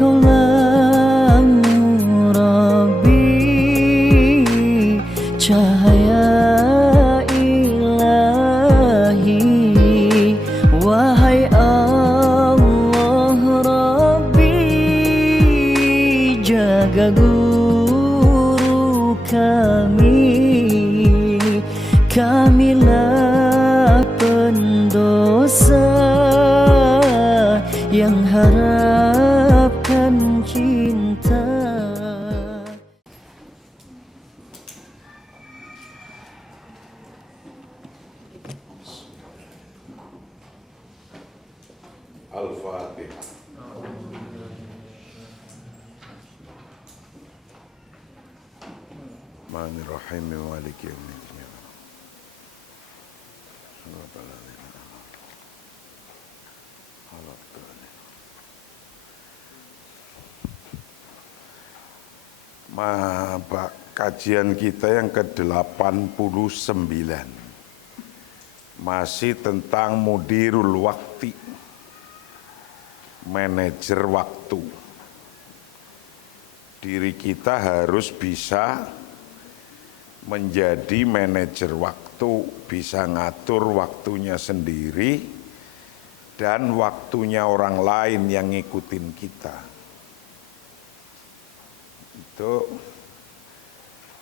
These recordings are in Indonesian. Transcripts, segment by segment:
Kaulah Rabbi, cahaya ilahi. Wahai Allah Rabbi, jaga guru kamilah pendosa yang harapkan cinta. Al-Fatihah. Bismillahirrahmanirrahim. Maliki yaumiddin. Kajian kita yang ke-89 masih tentang mudirul wakti, manajer waktu. Diri kita harus bisa menjadi manajer waktu, bisa ngatur waktunya sendiri dan waktunya orang lain yang ngikutin kita. Itu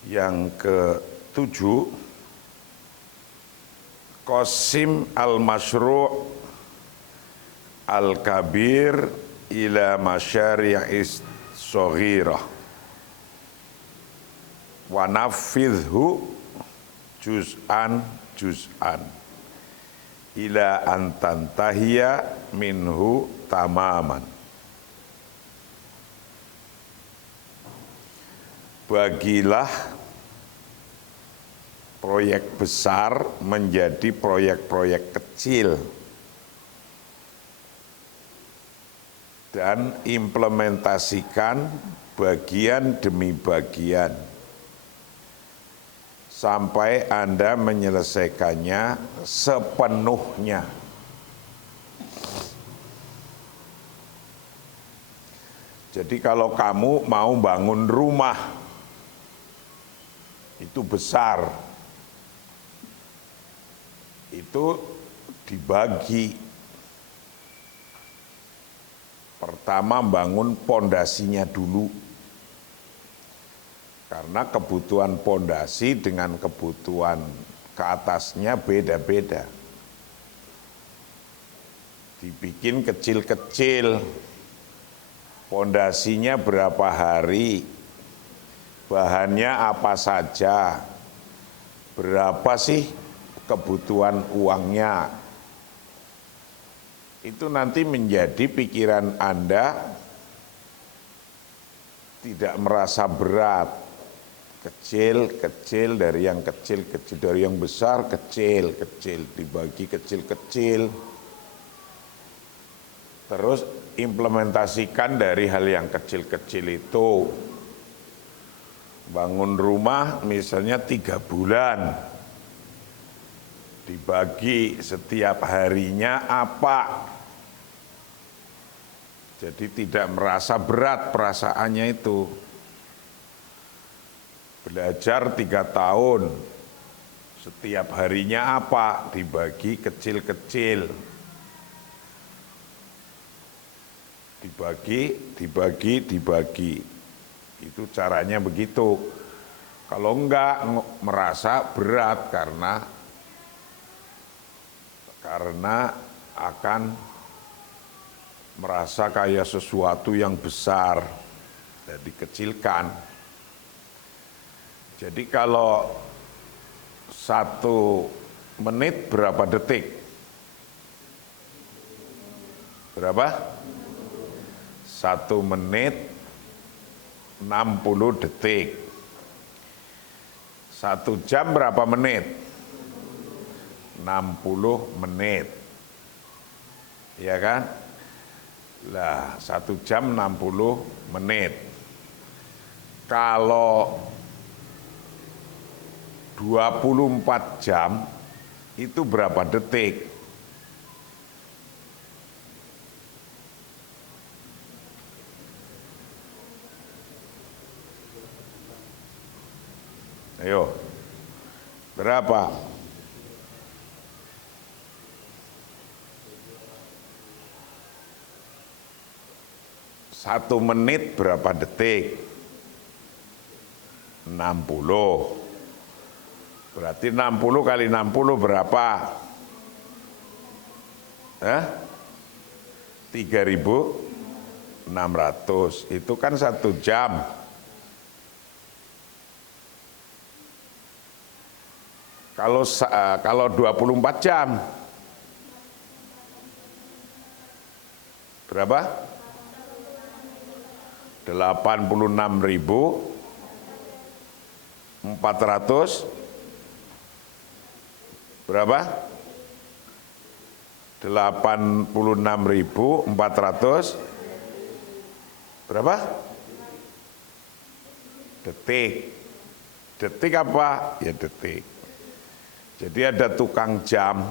yang ke-7, Qasim al-Masyru' al-Kabir ila masyari'is shaghirah wa nafidhu juz'an ila antantahiya minhu tamaman. Bagilah proyek besar menjadi proyek-proyek kecil dan implementasikan bagian demi bagian sampai Anda menyelesaikannya sepenuhnya. Jadi kalau kamu mau bangun rumah, itu besar, itu dibagi. Pertama bangun pondasinya dulu, karena kebutuhan pondasi dengan kebutuhan ke atasnya beda-beda. Dibikin kecil-kecil, pondasinya berapa hari, bahannya apa saja, berapa sih kebutuhan uangnya. Itu nanti menjadi pikiran Anda tidak merasa berat. Kecil-kecil, dari yang kecil-kecil, dari yang besar kecil-kecil, dibagi kecil-kecil. Terus implementasikan dari hal yang kecil-kecil itu. Bangun rumah misalnya 3 bulan, dibagi setiap harinya apa. Jadi tidak merasa berat perasaannya itu. Belajar 3 tahun, setiap harinya apa, dibagi kecil-kecil. Dibagi. Itu caranya begitu. Kalau enggak merasa berat karena akan merasa kayak sesuatu yang besar dan dikecilkan. Jadi kalau 1 menit berapa detik? Berapa? 1 menit 60 detik. 1 jam berapa menit? 60 menit. Ya kan? Lah, 1 jam 60 menit. Kalau 24 jam itu berapa detik? Ayo. Berapa? Satu menit berapa detik? 60. Berarti 60 kali 60 berapa? 3.600. Itu kan 1 jam. Kalau 24 jam berapa? 86.400 berapa? 86.400 berapa? Detik. Detik apa? Ya detik. Jadi ada tukang jam.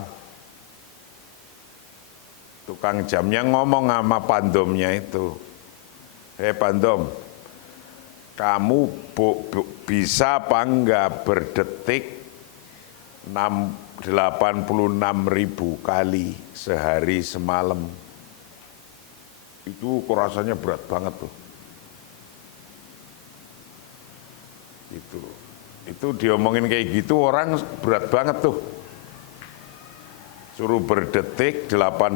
Tukang jamnya ngomong sama pandomnya itu. Hei pandom, kamu bisa apa enggak berdetik 86.000 kali sehari semalam? Itu rasanya berat banget tuh. Itu diomongin kayak gitu orang berat banget tuh. Suruh berdetik 86.000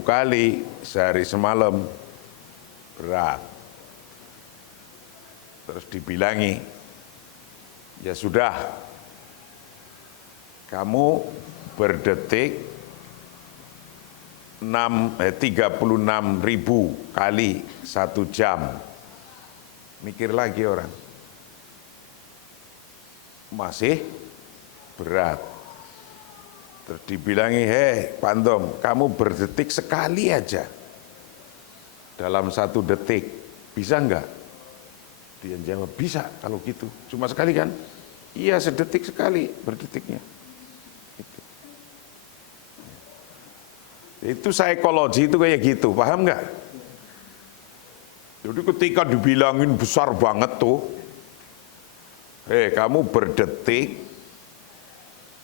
kali sehari semalam. Berat. Terus dibilangi, ya sudah, kamu berdetik 36.000 kali 1 jam. Mikir lagi orang. Masih berat. Terus dibilangi, hei Pandom, kamu berdetik sekali aja. Dalam 1 detik, bisa enggak? Dia jawab, bisa kalau gitu. Cuma sekali kan? Iya, sedetik sekali berdetiknya. Itu psikologi itu kayak gitu, paham enggak? Jadi ketika dibilangin besar banget tuh, kamu berdetik,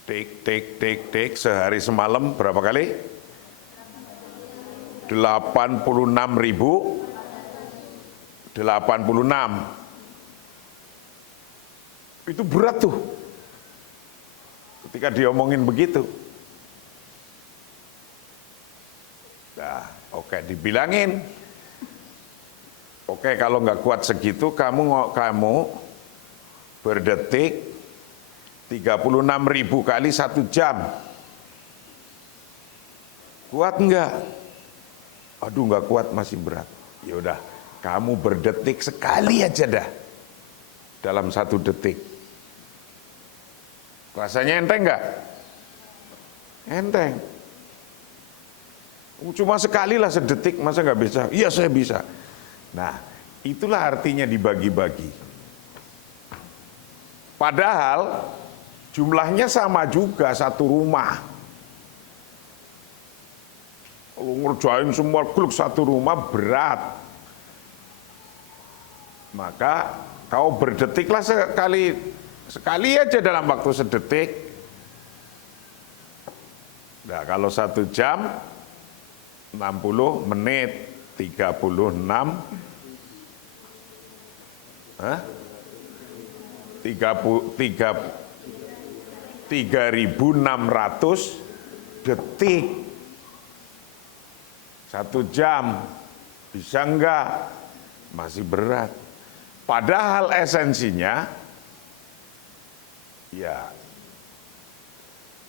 tik, sehari semalam berapa kali? 86.086. Itu berat tuh. Ketika diomongin begitu. Nah, oke, dibilangin. Oke, kalau nggak kuat segitu, kamu berdetik 36.000 kali 1 jam. Kuat nggak? Aduh, nggak kuat, masih berat. Ya udah, kamu berdetik sekali aja dah. Dalam 1 detik. Rasanya enteng nggak? Enteng. Cuma sekali lah sedetik, masa nggak bisa? Iya, saya bisa. Nah, itulah artinya dibagi-bagi. Padahal jumlahnya sama juga, satu rumah. Kalau ngerjain semua klub satu rumah berat. Maka kau berdetiklah sekali aja dalam waktu sedetik. Nah, kalau 1 jam 60 menit 36 3.600 detik. 1 jam, bisa enggak? Masih berat. Padahal esensinya, ya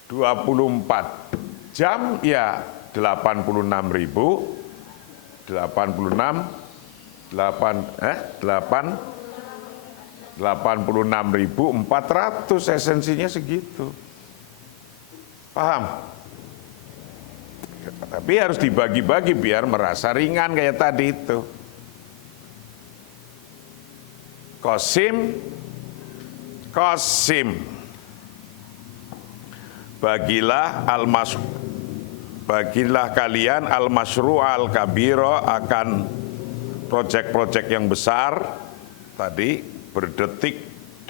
24 jam, ya 86.400 esensinya segitu. Paham? Tapi harus dibagi-bagi biar merasa ringan kayak tadi itu. Qasim, bagilah kalian al-masyru' al-kabiro akan proyek-proyek yang besar tadi berdetik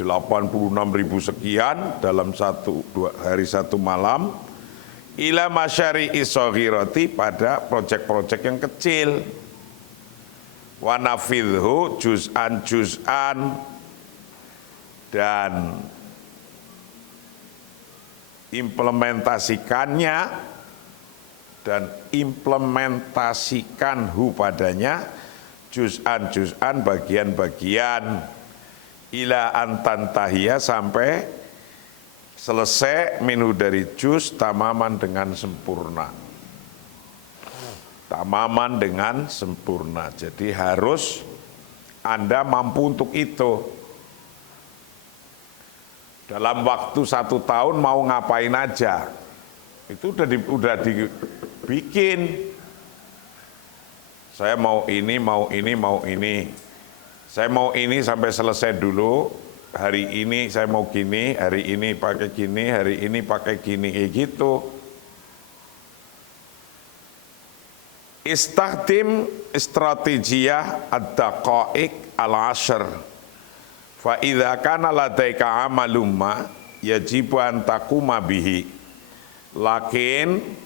86.000 sekian dalam hari satu malam, ila masyari'i shaghirati pada proyek-proyek yang kecil. Wa nafidhu juz'an dan implementasikanhu padanya juz'an bagian-bagian ila antantahiyah sampai selesai minhu dari juz tamaman dengan sempurna. Tamaman dengan sempurna. Jadi harus Anda mampu untuk itu. Dalam waktu 1 tahun mau ngapain aja. Itu udah dibikin. Saya mau ini, mau ini, mau ini. Saya mau ini sampai selesai dulu. Hari ini saya mau gini, hari ini pakai gini, hari ini pakai gini, kayak gitu. Istakhdim strategiyah ad-daqa'iq al-ashr. Fa idza kana ladaika amalum ma yajibu an taquma bihi. Lakin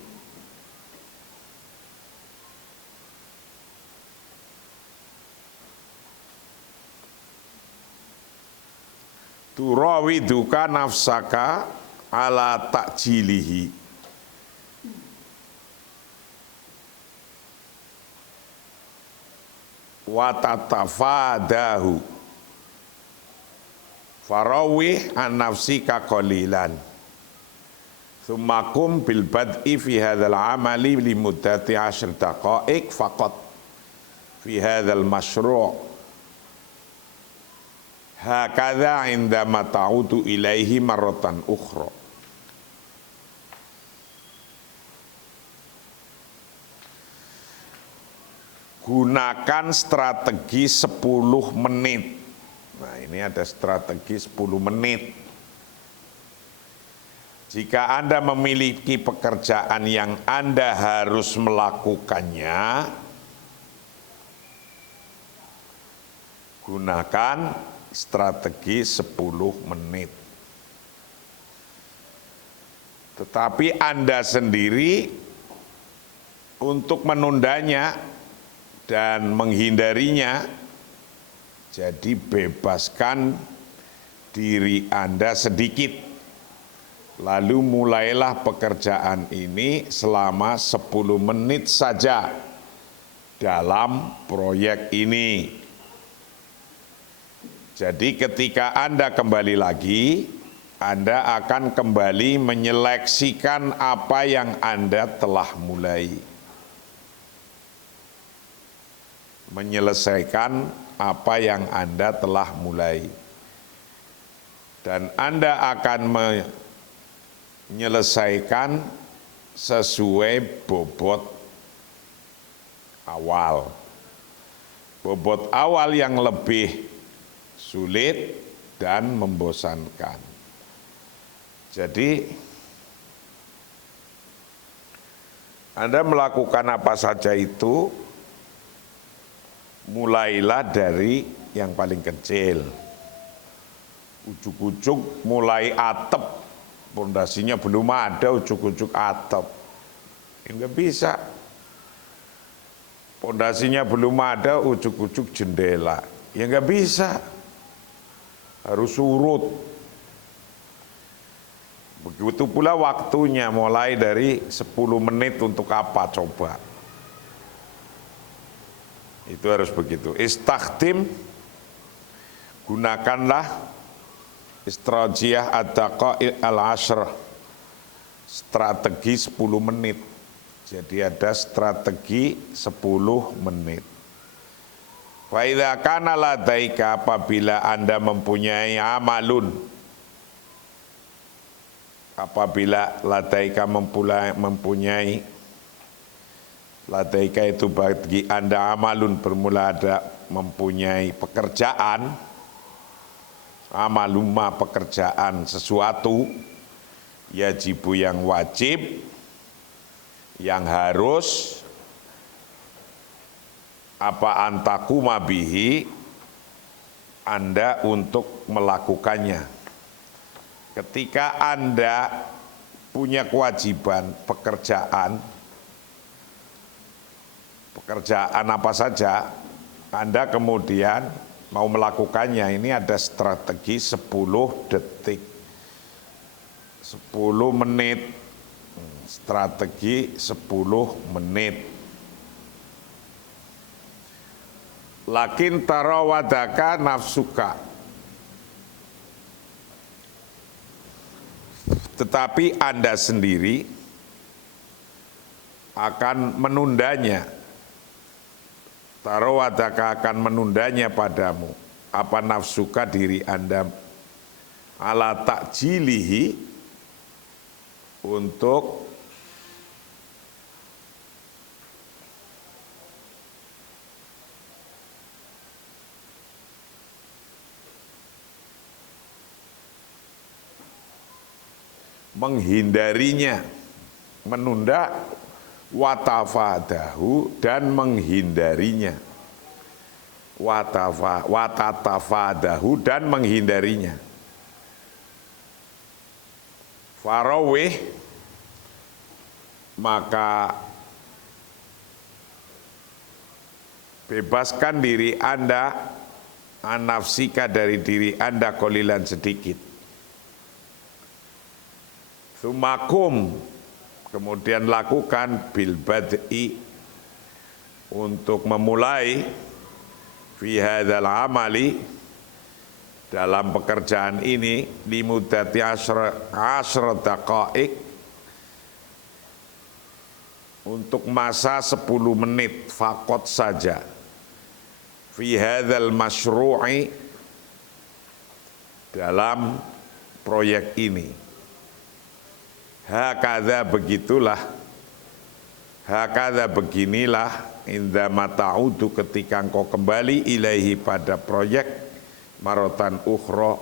turawiduka nafsaka ala ta'jilihi. Wa tatafadahu. Farawih an nafsika qalilan. Thummakum bil bad'i fi hadzal amali li muddati 10 daqa'iq faqat fi hadzal masyru'. Hakadha indama ta'udu ilaihi marratan ukhra. Gunakan strategi 10 menit. Nah, ini ada strategi 10 menit. Jika Anda memiliki pekerjaan yang Anda harus melakukannya, gunakan strategi 10 menit. Tetapi Anda sendiri untuk menundanya dan menghindarinya, jadi bebaskan diri Anda sedikit. Lalu mulailah pekerjaan ini selama 10 menit saja dalam proyek ini. Jadi ketika Anda kembali lagi, Anda akan kembali menyeleksikan apa yang Anda telah mulai. Menyelesaikan apa yang Anda telah mulai. Dan Anda akan menyelesaikan sesuai bobot awal. Bobot awal yang lebih sulit dan membosankan. Jadi Anda melakukan apa saja itu, mulailah dari yang paling kecil. Ujuk-ujuk mulai atap, pondasinya belum ada, ujuk-ujuk atap. Enggak bisa. Pondasinya belum ada, ujuk-ujuk jendela. Ya enggak bisa. Harus urut. Begitu pula waktunya, mulai dari 10 menit untuk apa coba. Itu harus begitu. Istakhdim, gunakanlah strategiyah ad-daqa'iq al-ashr, strategi 10 menit. Jadi ada strategi 10 menit. Wa idza kana ladaika, apabila Anda mempunyai amalun, apabila ladaika mempunyai, ladaika itu bagi Anda amalun, bermula ada mempunyai pekerjaan, amaluma pekerjaan sesuatu, yajibu yang wajib, yang harus, apa antakuma bihi, Anda untuk melakukannya. Ketika Anda punya kewajiban pekerjaan apa saja, Anda kemudian mau melakukannya, ini ada strategi 10 detik, 10 menit, strategi 10 menit. Lakin tarawadaka nafsuka, tetapi Anda sendiri akan menundanya. Tarawadaka akan menundanya padamu. Apa nafsuka, diri Anda, ala takjilihi, untuk menghindarinya, menunda, watafadahu, dan menghindarinya, watatafadahu, dan menghindarinya. Farawih, maka bebaskan diri Anda, anafsika, dari diri Anda, qalilan, sedikit. Sumakum, kemudian lakukan bil bad'i, untuk memulai fi hadzal amali, dalam pekerjaan ini, limudati asyra daqa'iq, untuk masa 10 menit fakot saja. Fi hadzal masyru'i, dalam proyek ini. Hakadha, begitulah, hakadha, beginilah, indama ta'udu, ketika engkau kembali, ilaihi, pada proyek, marotan ukhra,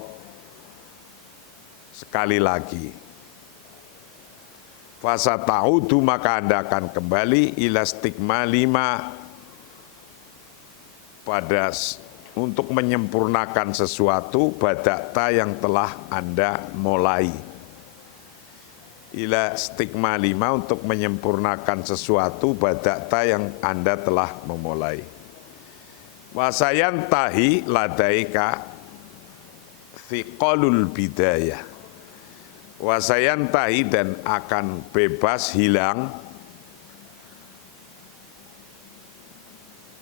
sekali lagi. Fasa ta'udu, maka Anda akan kembali, ila stigma 5, pada untuk menyempurnakan sesuatu, badakta, yang telah Anda mulai. Ila stigma 5, untuk menyempurnakan sesuatu, badakta, yang Anda telah memulai. Wasayan tahi ladaika thiqalul bidayah. Wasayan tahi, dan akan bebas, hilang,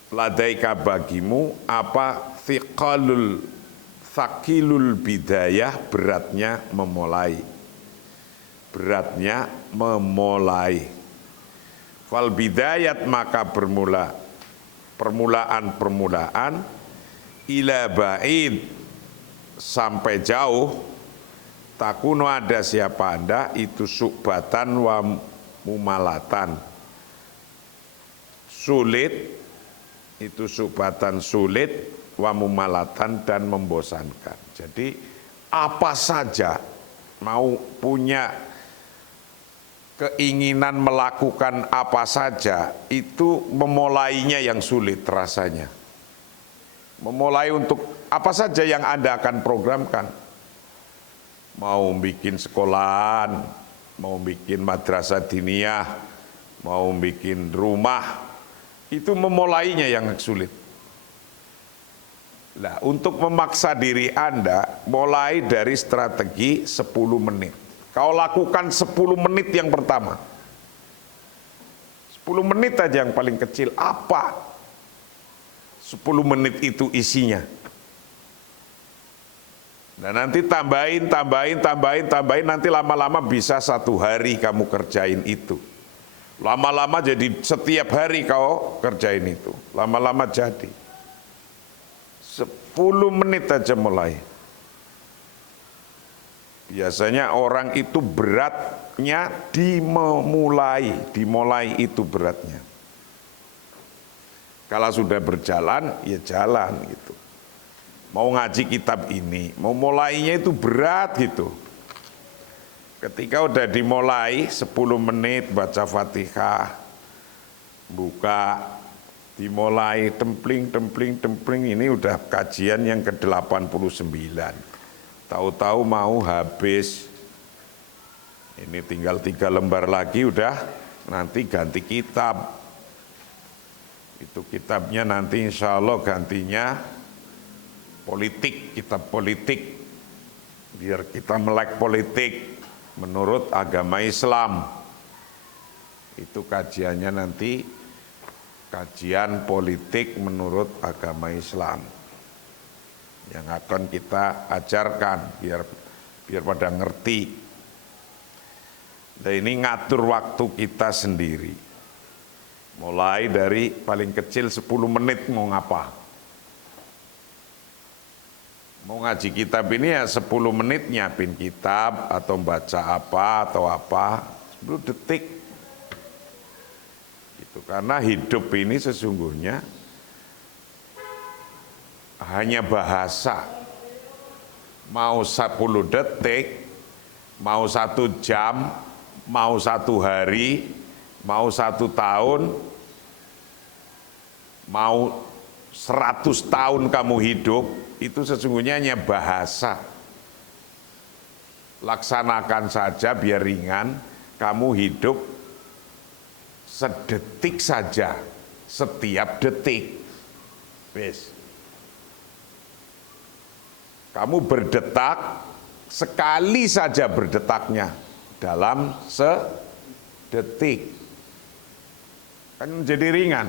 ladaika, bagimu, apa, thiqalul, thaqilul bidayah, beratnya memulai. Beratnya memulai. Fal bidayat, maka bermula, permulaan, ila ba'id, sampai jauh, takunu, ada siapa Anda, itu su'batan wa mumalatan, sulit, itu su'batan, sulit, wa mumalatan, dan membosankan. Jadi apa saja, mau punya keinginan melakukan apa saja, itu memulainya yang sulit rasanya. Memulai untuk apa saja yang Anda akan programkan. Mau bikin sekolahan, mau bikin madrasah diniyah, mau bikin rumah, itu memulainya yang sulit. Nah, untuk memaksa diri Anda, mulai dari strategi 10 menit. Kau lakukan 10 menit yang pertama. 10 menit aja yang paling kecil. Apa 10 menit itu isinya? Nah, nanti tambahin, nanti lama-lama bisa 1 hari kamu kerjain itu. Lama-lama jadi setiap hari kau kerjain itu. Lama-lama jadi. 10 menit aja mulai. Biasanya orang itu beratnya dimulai itu beratnya. Kalau sudah berjalan, ya jalan gitu. Mau ngaji kitab ini, mau mulainya itu berat gitu. Ketika udah dimulai 10 menit baca Fatihah, buka dimulai templing ini udah kajian yang ke-89. Tahu-tahu mau habis. Ini tinggal 3 lembar lagi udah nanti ganti kitab. Itu kitabnya nanti insya Allah gantinya politik, kitab politik. Biar kita melek politik menurut agama Islam. Itu kajiannya nanti kajian politik menurut agama Islam. Yang akan kita ajarkan biar pada ngerti. Dan ini ngatur waktu kita sendiri. Mulai dari paling kecil 10 menit mau ngapa. Mau ngaji kitab ini ya 10 menit nyiapin kitab atau baca apa, 10 detik. Gitu. Karena hidup ini sesungguhnya hanya bahasa. Mau 10 detik, mau 1 jam, mau 1 hari, mau 1 tahun, mau 100 tahun kamu hidup, itu sesungguhnya hanya bahasa. Laksanakan saja biar ringan, kamu hidup sedetik saja, setiap detik. Wes. Kamu berdetak, sekali saja berdetaknya dalam sedetik. Kan menjadi ringan.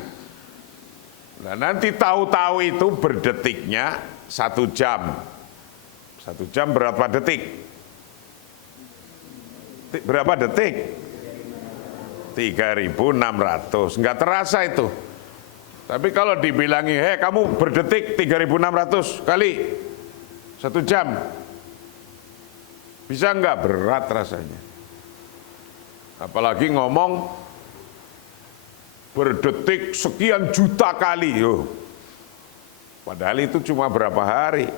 Nah, nanti tahu-tahu itu berdetiknya 1 jam. 1 jam berapa detik? Berapa detik? 3.600. Enggak terasa itu. Tapi kalau dibilangi, hei kamu berdetik 3.600 kali 1 jam. Bisa enggak? Berat rasanya. Apalagi ngomong berdetik sekian juta kali. Padahal itu cuma berapa hari.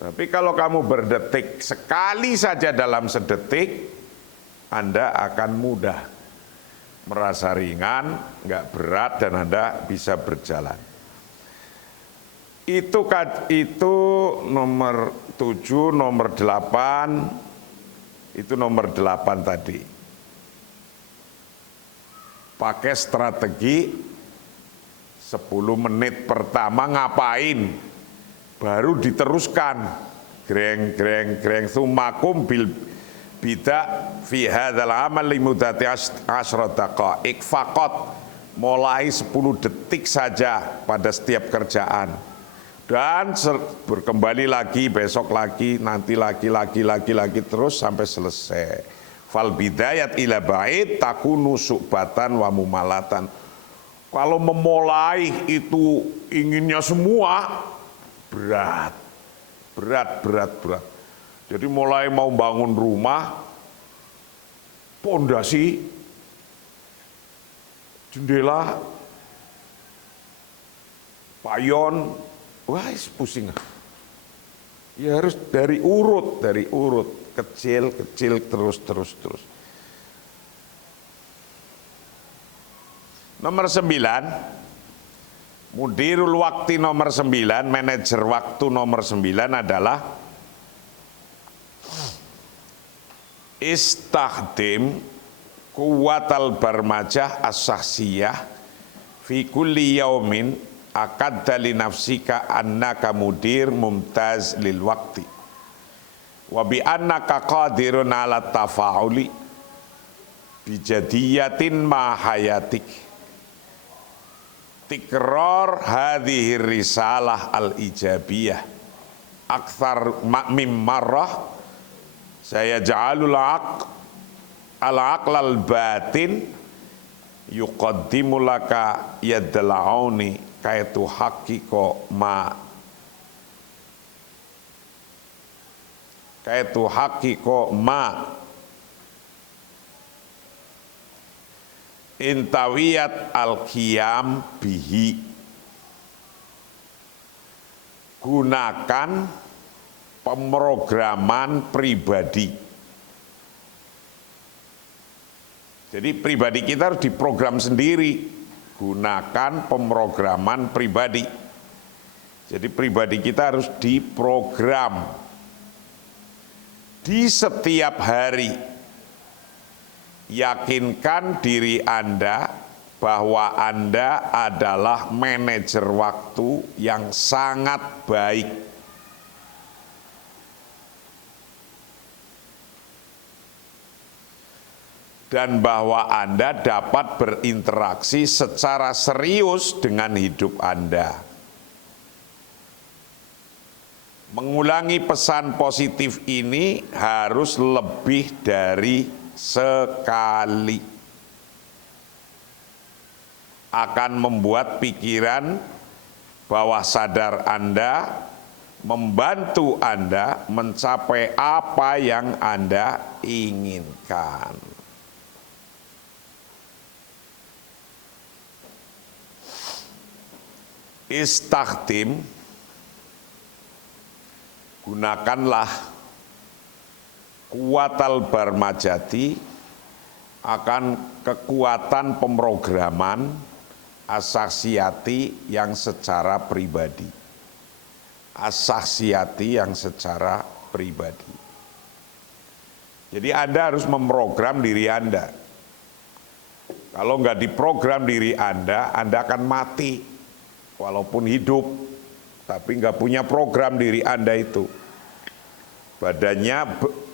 Tapi kalau kamu berdetik sekali saja dalam sedetik, Anda akan mudah. Merasa ringan, nggak berat, dan Anda bisa berjalan. Itu nomor 7, nomor 8, itu nomor 8 tadi. Pakai strategi 10 menit pertama ngapain, baru diteruskan. Greng, sumakum bil bida fi hadzal amal limudati asyrataqa faqat, mulai 10 detik saja pada setiap kerjaan. Dan berkembali lagi, besok lagi, nanti lagi terus sampai selesai. Fal bidayat ila ba'id takunu su'batan wa mumalatan. Kalau memulai itu inginnya semua, berat. Jadi mulai mau bangun rumah, pondasi, jendela, payon, wah pusing. Ya harus dari urut, kecil terus. Nomor 9, mudirul waktu nomor 9, manajer waktu nomor 9 adalah istakhdim kuwatal barmajah as-sahsiyah fi kulli yaumin akadda li nafsika annaka mudir mumtaz lil waqti wa bi annaka qadirun ala tafa'uli bijadiyatin ma hayatik. Tikrar hadhihi risalah al-ijabiyah akthar mim marrah saya ja'alul al-aqlal batin yuqaddimu laka yadla'uni kaitu haqiqo ma intawiyat al-qiyam bihi. Gunakan pemrograman pribadi. Jadi pribadi kita harus diprogram sendiri. gunakan pemrograman pribadi. Jadi pribadi kita harus diprogram di setiap hari. Yakinkan diri Anda bahwa Anda adalah manajer waktu yang sangat baik. Dan bahwa Anda dapat berinteraksi secara serius dengan hidup Anda. Mengulangi pesan positif ini harus lebih dari sekali. Akan membuat pikiran bawah sadar Anda membantu Anda mencapai apa yang Anda inginkan. Istakhdim, gunakanlah kuwatal barmajati akan kekuatan pemrograman asaksiati yang secara pribadi. Asaksiati yang secara pribadi. Jadi Anda harus memprogram diri Anda. Kalau nggak diprogram diri Anda akan mati. Walaupun hidup, tapi nggak punya program diri Anda itu. Badannya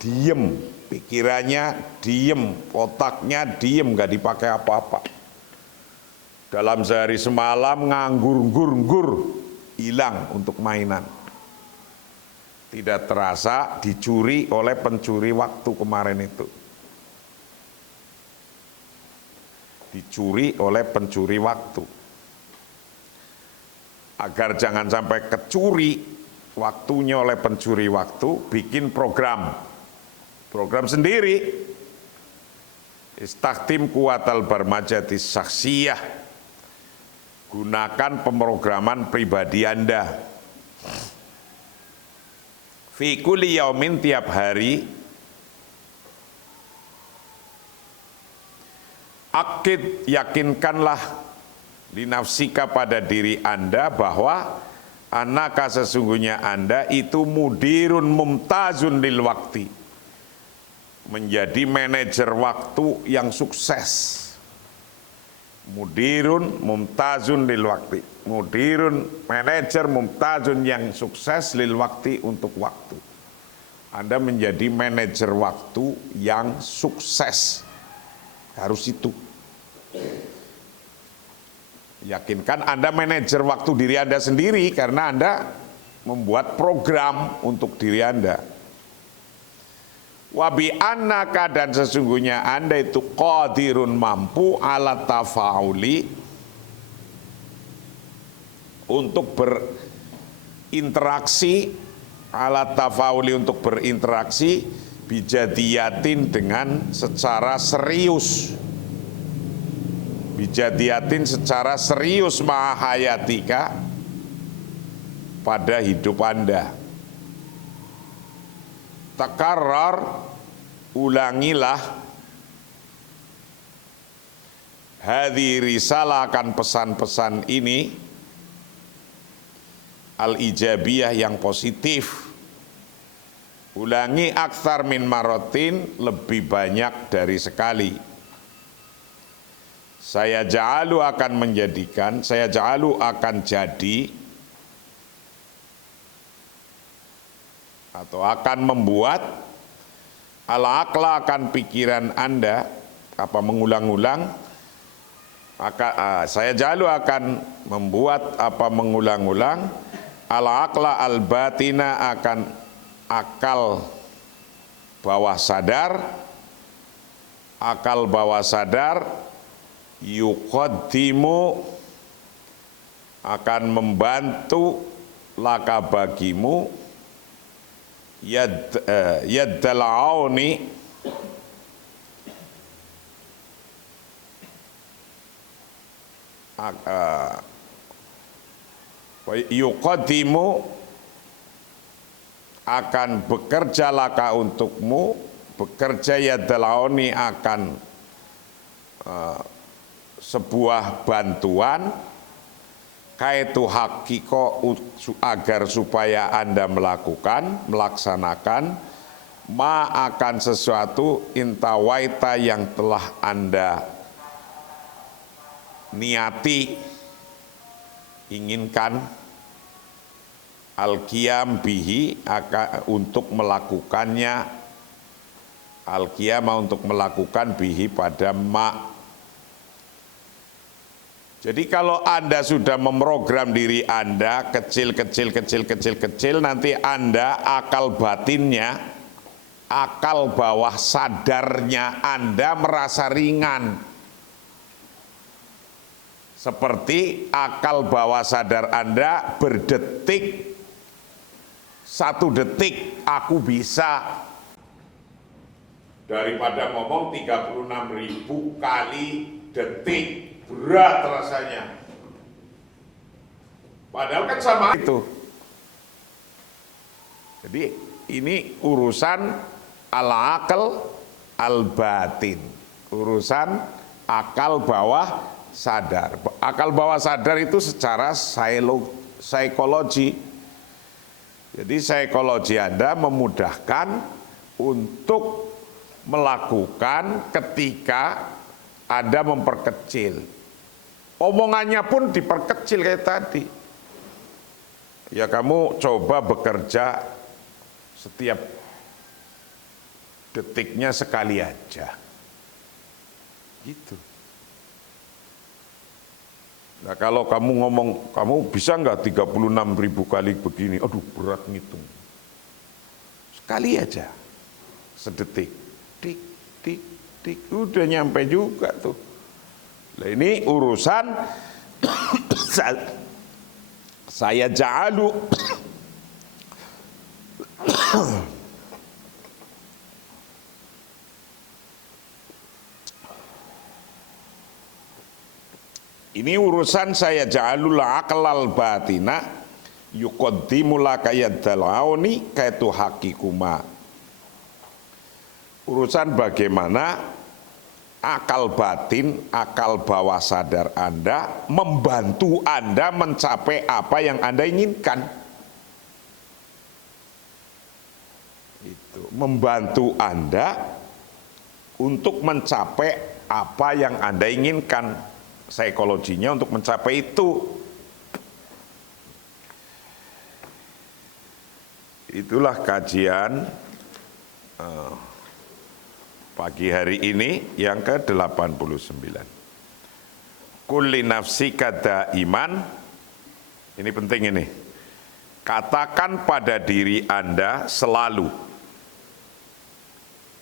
diem, pikirannya diem, otaknya diem, nggak dipakai apa-apa. Dalam sehari semalam nganggur-nggur, hilang untuk mainan. Tidak terasa dicuri oleh pencuri waktu kemarin itu. Dicuri oleh pencuri waktu. Agar jangan sampai kecuri waktunya oleh pencuri waktu, bikin program sendiri. Istakhdim kuwatal barmajati saksiyah. Gunakan pemrograman pribadi Anda. Fi kulli yaumin, tiap hari. Akid, yakinkanlah linafsika pada diri Anda bahwa anaka sesungguhnya Anda itu mudirun mumtazun lil wakti, menjadi manajer waktu yang sukses. Mudirun mumtazun lil wakti, mudirun manajer mumtazun yang sukses lil wakti, untuk waktu. Anda menjadi manajer waktu yang sukses, harus itu. Yakinkan Anda manajer waktu diri Anda sendiri karena Anda membuat program untuk diri Anda. Wabi annaka, dan sesungguhnya Anda itu qadirun, mampu ala tafauli, untuk berinteraksi, ala tafauli, untuk berinteraksi bijadiyatin, dengan secara serius. Bijadiyatin, secara serius, mahayatika, pada hidup Anda. Takarrar, ulangilah, hadhi risalah, akan pesan-pesan ini, al-ijabiyah, yang positif. Ulangi aktsar min marotin, lebih banyak dari sekali. Saya ja'alu, akan menjadikan, saya ja'alu, akan jadi, atau akan membuat, al-aqla, akan pikiran Anda, apa mengulang-ulang, saya ja'alu, akan membuat, apa mengulang-ulang, al-aqla al-batina, akan akal bawah sadar, akal bawah sadar, yuqaddimu, akan membantu, laka bagimu, yaddal auni, yuqaddimu, akan bekerja, laka, untukmu, bekerja, yaddal auni, akan sebuah bantuan kaitu hakiko agar supaya Anda melaksanakan ma akan sesuatu intawaita yang telah Anda niati, inginkan, al-qiyam bihi untuk melakukannya, al-qiyam untuk melakukan bihi pada ma. Jadi kalau Anda sudah memprogram diri Anda kecil, nanti Anda akal batinnya, akal bawah sadarnya Anda merasa ringan. Seperti akal bawah sadar Anda berdetik, 1 detik aku bisa. Daripada ngomong 36.000 kali detik, berat rasanya. Padahal kan sama itu. Jadi ini urusan al-aql al-batin, urusan akal bawah sadar. Akal bawah sadar itu secara psikologi. Jadi psikologi Anda memudahkan untuk melakukan ketika Anda memperkecil. Omongannya pun diperkecil kayak tadi. Ya kamu coba bekerja setiap detiknya sekali aja. Gitu. Nah kalau kamu ngomong, kamu bisa nggak 36.000 kali begini? Aduh berat ngitung. Sekali aja, sedetik, tik, tik, tik, udah nyampe juga tuh. Nah ini urusan saya ja'alu ini urusan saya ja'alul aqlal batina yuqaddimu laka yaddalauni kaitu hakikuma. Urusan bagaimana akal batin, akal bawah sadar Anda membantu Anda mencapai apa yang Anda inginkan. Itu membantu Anda untuk mencapai apa yang Anda inginkan. Psikologinya untuk mencapai itu. Itulah kajian pagi hari ini yang ke-89. Kulli nafsika daiman, ini penting ini. Katakan pada diri Anda selalu.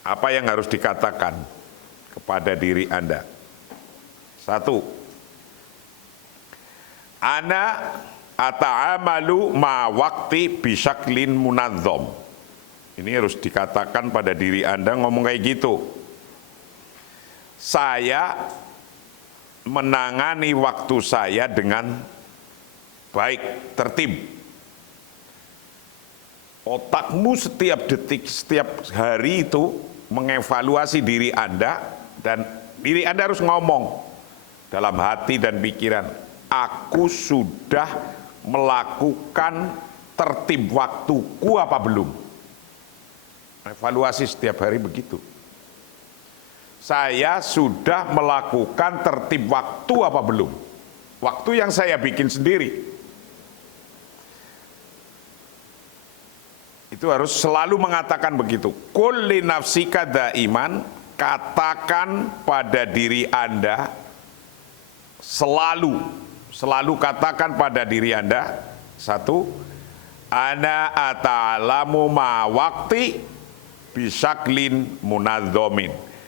Apa yang harus dikatakan kepada diri Anda? 1. Ana ata'amalu ma waqti bisyaklin munadzom. Ini harus dikatakan pada diri Anda, ngomong kayak gitu. Saya menangani waktu saya dengan baik, tertib. Otakmu setiap detik, setiap hari itu mengevaluasi diri Anda, dan diri Anda harus ngomong dalam hati dan pikiran, aku sudah melakukan tertib waktuku apa belum? Evaluasi setiap hari begitu. Saya sudah melakukan tertib waktu apa belum? Waktu yang saya bikin sendiri. Itu harus selalu mengatakan begitu. Kulli nafsika daiman, katakan pada diri Anda selalu katakan pada diri Anda. 1. Ana ata'alamu ma waqti bisaklin munadzomin.